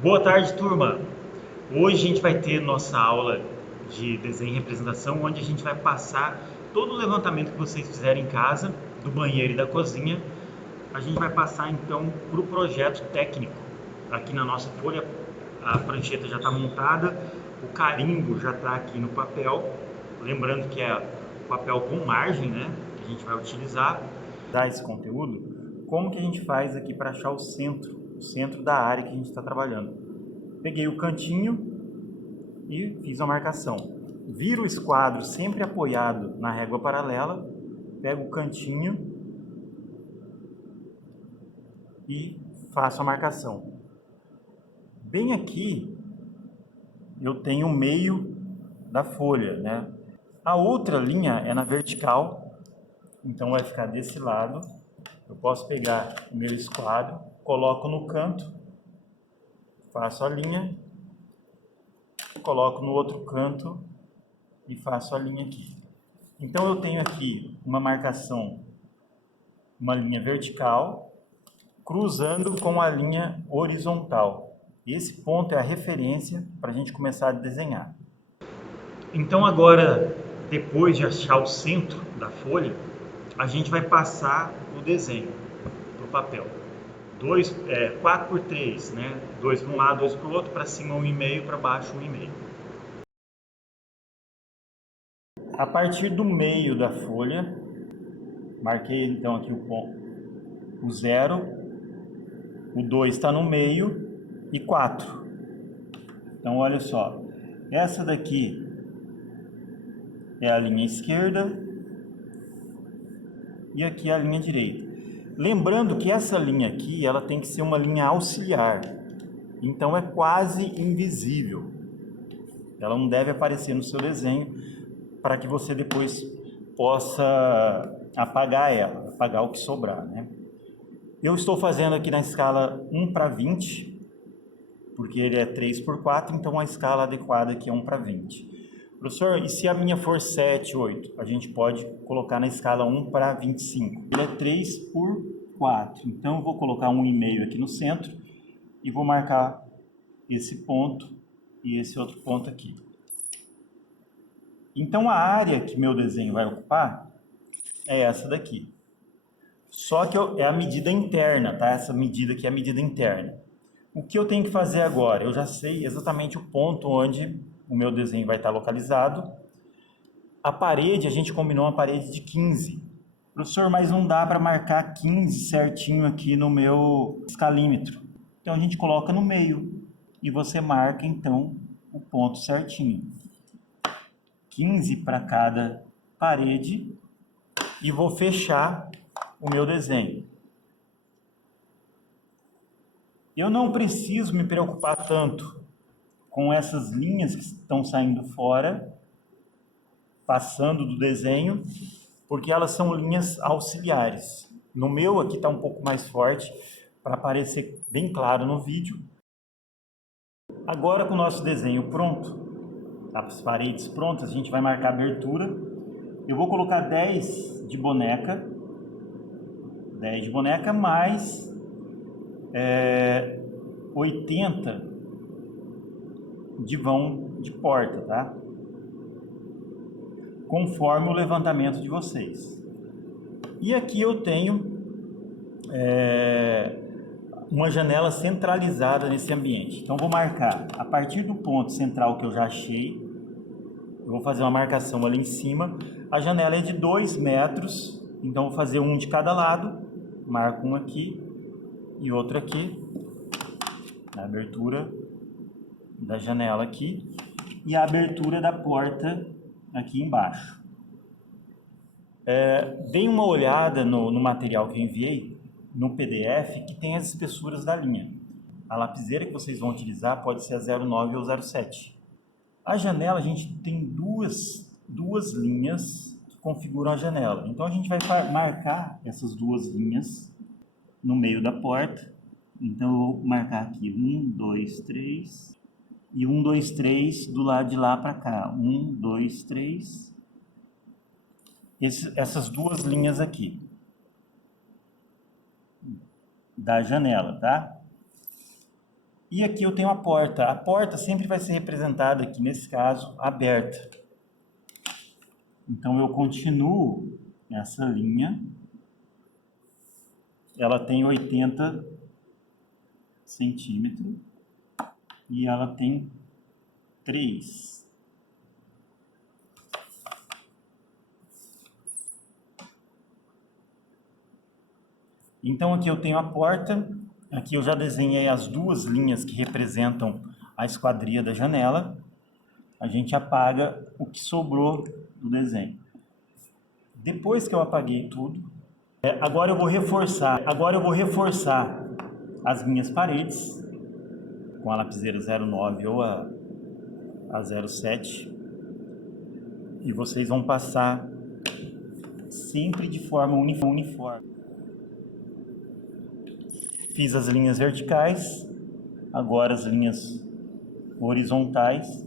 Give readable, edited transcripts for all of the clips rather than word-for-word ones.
Boa tarde, turma! Hoje a gente vai ter nossa aula de desenho e representação, onde a gente vai passar todo o levantamento que vocês fizerem em casa, do banheiro e da cozinha. A gente vai passar então para o projeto técnico. Aqui na nossa folha, a prancheta já está montada, o carimbo já está aqui no papel. Lembrando que é o papel com margem, né? Que a gente vai utilizar. Dar esse conteúdo, como que a gente faz aqui para achar o centro da área que a gente está trabalhando? Peguei o cantinho e fiz a marcação. Viro o esquadro sempre apoiado na régua paralela, pego o cantinho e faço a marcação. Bem aqui eu tenho o meio da folha, né? A outra linha é na vertical, então vai ficar desse lado. Eu posso pegar o meu esquadro, coloco no canto, faço a linha, coloco no outro canto e faço a linha aqui. Então eu tenho aqui uma marcação, uma linha vertical, cruzando com a linha horizontal. Esse ponto é a referência para a gente começar a desenhar. Então agora, depois de achar o centro da folha, a gente vai passar o desenho para o papel. 4 por 3, né? 2 para um lado, 2 para o outro, para cima 1,5, para baixo 1,5. A partir do meio da folha, marquei então aqui o ponto, o 0, o 2 está no meio e 4. Então olha só, essa daqui é a linha esquerda e aqui é a linha direita. Lembrando que essa linha aqui, ela tem que ser uma linha auxiliar, então é quase invisível. Ela não deve aparecer no seu desenho para que você depois possa apagar ela, apagar o que sobrar, né? Eu estou fazendo aqui na escala 1 para 20, porque ele é 3 por 4, então a escala adequada aqui é 1 para 20. Professor, e se a minha for 7, 8? A gente pode colocar na escala 1 para 25. Ele é 3 por 4, então eu vou colocar 1,5 aqui no centro e vou marcar esse ponto e esse outro ponto aqui. Então a área que meu desenho vai ocupar é essa daqui. Só que é a medida interna, tá? Essa medida aqui é a medida interna. O que eu tenho que fazer agora? Eu já sei exatamente o ponto onde o meu desenho vai estar localizado. A parede, a gente combinou uma parede de 15. Professor, mas não dá para marcar 15 certinho aqui no meu escalímetro. Então a gente coloca no meio e você marca então o ponto certinho. 15 para cada parede e vou fechar o meu desenho. Eu não preciso me preocupar tanto com essas linhas que estão saindo fora, passando do desenho, porque elas são linhas auxiliares. No meu aqui está um pouco mais forte, para aparecer bem claro no vídeo. Agora com o nosso desenho pronto, as paredes prontas, a gente vai marcar a abertura. Eu vou colocar 10 de boneca, 10 de boneca mais 80 de vão de porta, tá? Conforme o levantamento de vocês. E aqui eu tenho uma janela centralizada nesse ambiente. Então vou marcar a partir do ponto central que eu já achei. Eu vou fazer uma marcação ali em cima. A janela é de 2 metros, então vou fazer um de cada lado. Marco um aqui e outro aqui, na abertura da janela aqui, e a abertura da porta aqui embaixo. Deem uma olhada no material que eu enviei, no PDF, que tem as espessuras da linha. A lapiseira que vocês vão utilizar pode ser a 0,9 ou 0,7. A janela, a gente tem duas linhas que configuram a janela. Então a gente vai marcar essas duas linhas no meio da porta. Então eu vou marcar aqui 1, 2, 3 e 1, 2, 3 do lado de lá para cá. 1, 2, 3. Essas duas linhas aqui da janela, tá? E aqui eu tenho a porta. A porta sempre vai ser representada aqui, nesse caso, aberta. Então eu continuo essa linha. Ela tem 80 centímetros e ela tem 3. Então aqui eu tenho a porta. Aqui eu já desenhei as duas linhas que representam a esquadria da janela. A gente apaga o que sobrou do desenho. Depois que eu apaguei tudo, agora eu vou reforçar as minhas paredes com a lapiseira 09 ou a 07. E vocês vão passar sempre de forma uniforme. Fiz as linhas verticais, agora as linhas horizontais.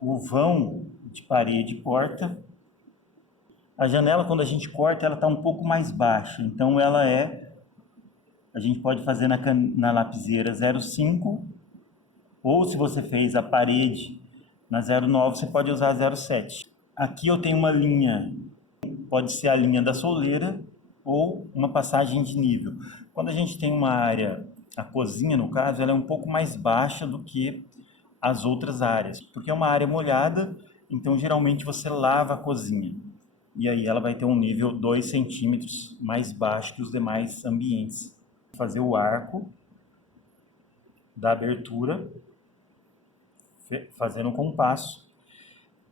O vão de parede e porta. A janela, quando a gente corta, ela está um pouco mais baixa, então a gente pode fazer na lapiseira 05, ou se você fez a parede na 09, você pode usar a 07. Aqui eu tenho uma linha, pode ser a linha da soleira ou uma passagem de nível. Quando a gente tem uma área, a cozinha no caso, ela é um pouco mais baixa do que as outras áreas, porque é uma área molhada, então geralmente você lava a cozinha. E aí ela vai ter um nível 2 centímetros mais baixo que os demais ambientes. Vou fazer o arco da abertura, fazendo um compasso.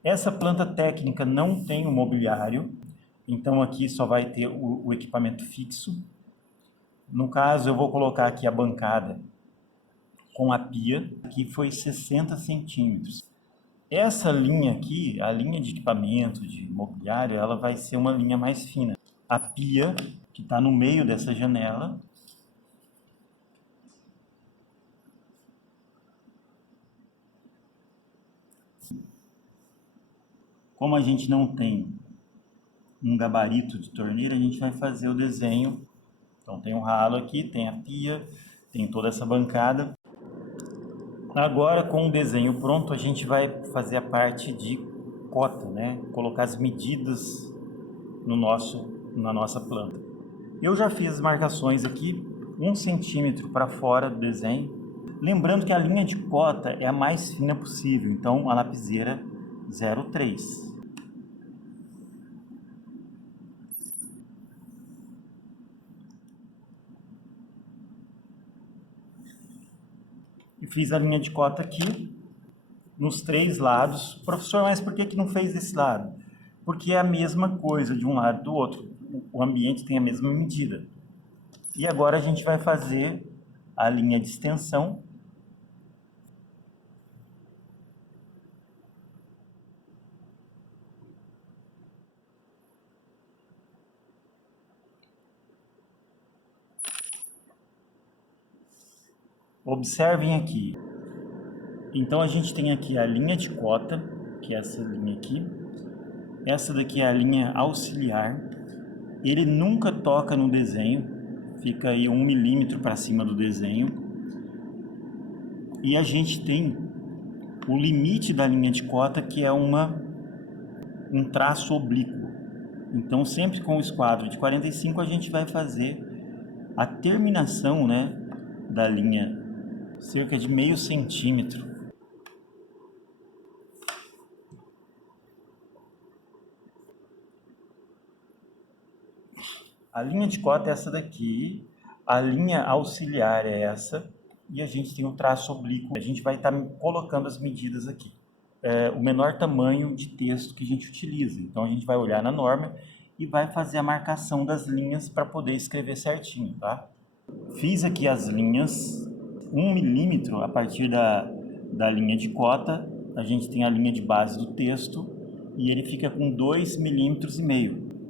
Essa planta técnica não tem o mobiliário, então aqui só vai ter o equipamento fixo. No caso, eu vou colocar aqui a bancada com a pia, que foi 60 centímetros. Essa linha aqui, a linha de equipamento, de mobiliário, ela vai ser uma linha mais fina. A pia, que está no meio dessa janela, como a gente não tem um gabarito de torneira, a gente vai fazer o desenho. Então tem um ralo aqui, tem a pia, tem toda essa bancada. Agora, com o desenho pronto, a gente vai fazer a parte de cota, né? Colocar as medidas na nossa planta. Eu já fiz as marcações aqui, 1 centímetro para fora do desenho. Lembrando que a linha de cota é a mais fina possível, então a lapiseira 03. E fiz a linha de cota aqui, nos 3 lados. Professor, mas por que não fez desse lado? Porque é a mesma coisa de um lado e do outro. O ambiente tem a mesma medida. E agora a gente vai fazer a linha de extensão. Observem aqui. Então a gente tem aqui a linha de cota, que é essa linha aqui. Essa daqui é a linha auxiliar. Ele nunca toca no desenho, fica aí 1 milímetro para cima do desenho. E a gente tem o limite da linha de cota, que é um traço oblíquo. Então sempre com o esquadro de 45 a gente vai fazer a terminação, né, da linha, cerca de meio centímetro. A linha de cota é essa daqui, a linha auxiliar é essa, e a gente tem o traço oblíquo. A gente vai estar colocando as medidas aqui. O menor tamanho de texto que a gente utiliza. Então a gente vai olhar na norma e vai fazer a marcação das linhas para poder escrever certinho, tá? Fiz aqui as linhas, 1 milímetro a partir da linha de cota. A gente tem a linha de base do texto e ele fica com 2,5 milímetros.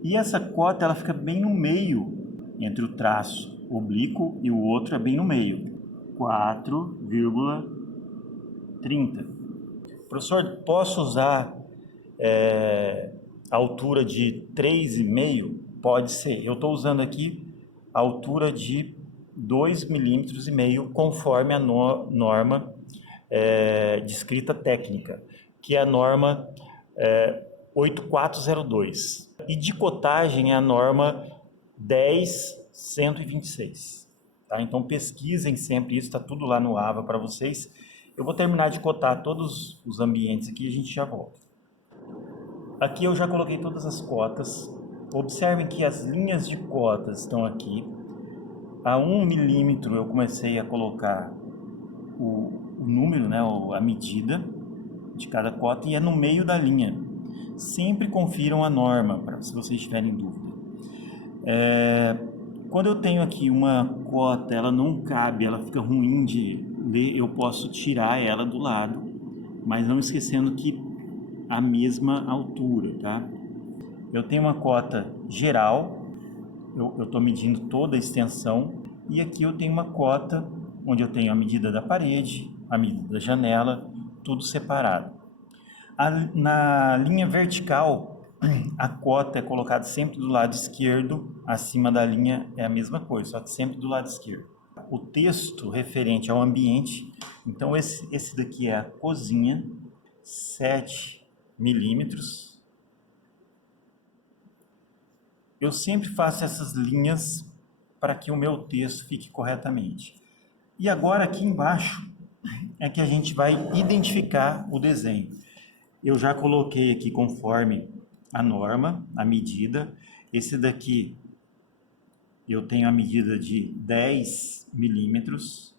E essa cota ela fica bem no meio, entre o traço oblíquo e o outro é bem no meio, 4,30. Professor, posso usar a altura de 3,5 pode ser. Eu estou usando aqui a altura de 2,5 milímetros, conforme a norma de escrita técnica, que é a norma 8402. E de cotagem é a norma 10126. Tá? Então pesquisem sempre isso, está tudo lá no AVA para vocês. Eu vou terminar de cotar todos os ambientes aqui e a gente já volta. Aqui eu já coloquei todas as cotas. Observem que as linhas de cotas estão aqui. A 1 milímetro eu comecei a colocar o número, né, a medida de cada cota, e é no meio da linha. Sempre confiram a norma, se vocês tiverem dúvida. Quando eu tenho aqui uma cota, ela não cabe, ela fica ruim de ler, eu posso tirar ela do lado, mas não esquecendo que a mesma altura, tá? Eu tenho uma cota geral, eu estou medindo toda a extensão, e aqui eu tenho uma cota onde eu tenho a medida da parede, a medida da janela, tudo separado. Na linha vertical, a cota é colocada sempre do lado esquerdo, acima da linha é a mesma coisa, só que sempre do lado esquerdo. O texto referente ao ambiente, então esse daqui é a cozinha, 7 milímetros. Eu sempre faço essas linhas para que o meu texto fique corretamente. E agora aqui embaixo é que a gente vai identificar o desenho. Eu já coloquei aqui conforme a norma, a medida. Esse daqui eu tenho a medida de 10 milímetros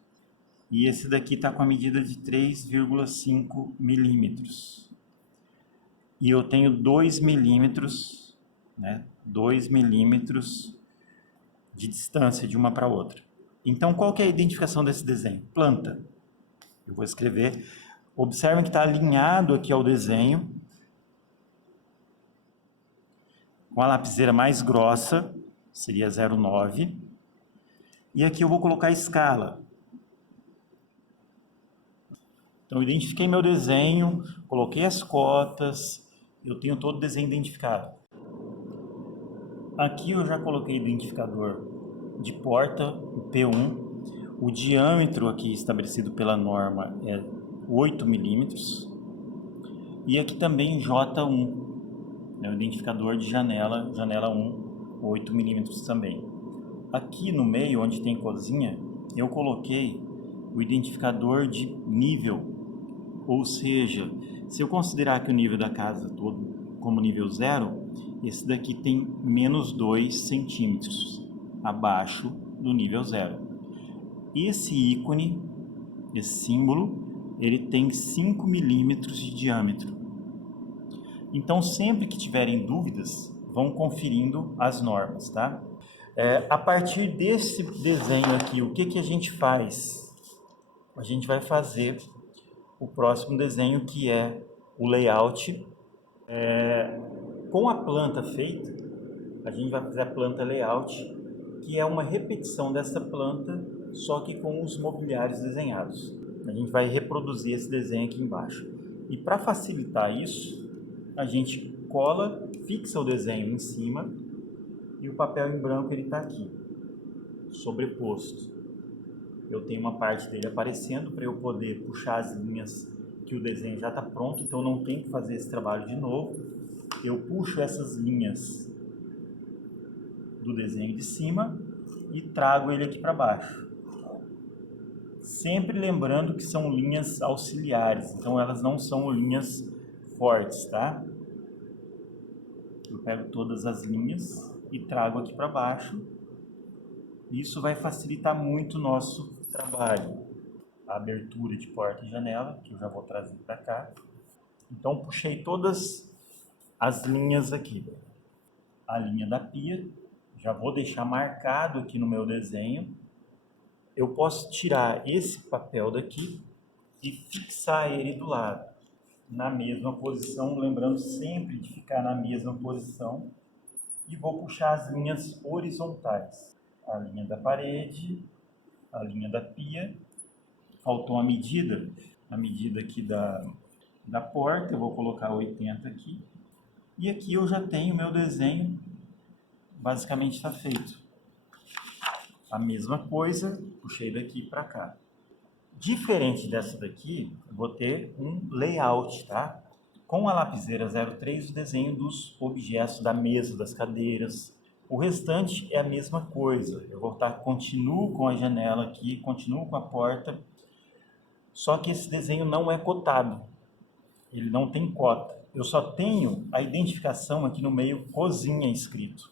e esse daqui está com a medida de 3,5 milímetros. E eu tenho 2 milímetros, né? 2 milímetros de distância de uma para outra. Então, qual que é a identificação desse desenho? Planta. Eu vou escrever. Observem que está alinhado aqui ao desenho, com a lapiseira mais grossa, seria 0,9. E aqui eu vou colocar a escala. Então, identifiquei meu desenho, coloquei as cotas, eu tenho todo o desenho identificado. Aqui eu já coloquei o identificador de porta, o P1. O diâmetro aqui estabelecido pela norma é 8 milímetros. E aqui também J1, né, o identificador de janela 1, 8 milímetros também. Aqui no meio, onde tem cozinha, eu coloquei o identificador de nível. Ou seja, se eu considerar que o nível da casa todo como nível 0, esse daqui tem menos 2 centímetros abaixo do nível 0. Esse ícone, esse símbolo, ele tem 5 milímetros de diâmetro. Então, sempre que tiverem dúvidas, vão conferindo as normas, tá? A partir desse desenho aqui, o que a gente faz? A gente vai fazer o próximo desenho, que é o layout. Com a planta feita, a gente vai fazer a planta layout, que é uma repetição dessa planta, só que com os mobiliários desenhados. A gente vai reproduzir esse desenho aqui embaixo. E para facilitar isso, a gente cola, fixa o desenho em cima e o papel em branco ele está aqui, sobreposto. Eu tenho uma parte dele aparecendo para eu poder puxar as linhas que o desenho já está pronto, então não tem que fazer esse trabalho de novo. Eu puxo essas linhas do desenho de cima e trago ele aqui para baixo. Sempre lembrando que são linhas auxiliares, então elas não são linhas fortes, tá? Eu pego todas as linhas e trago aqui para baixo. Isso vai facilitar muito o nosso trabalho. A abertura de porta e janela, que eu já vou trazer para cá. Então, puxei todas as linhas aqui. A linha da pia, já vou deixar marcado aqui no meu desenho. Eu posso tirar esse papel daqui e fixar ele do lado, na mesma posição, lembrando sempre de ficar na mesma posição. E vou puxar as linhas horizontais. A linha da parede, a linha da pia. Faltou a medida aqui da porta, eu vou colocar 80 aqui. E aqui eu já tenho o meu desenho, basicamente está feito. A mesma coisa, puxei daqui para cá. Diferente dessa daqui, eu vou ter um layout, tá? Com a lapiseira 03, o desenho dos objetos da mesa, das cadeiras. O restante é a mesma coisa. Eu vou estar, continuo com a janela aqui, continuo com a porta, só que esse desenho não é cotado. Ele não tem cota. Eu só tenho a identificação aqui no meio cozinha escrito.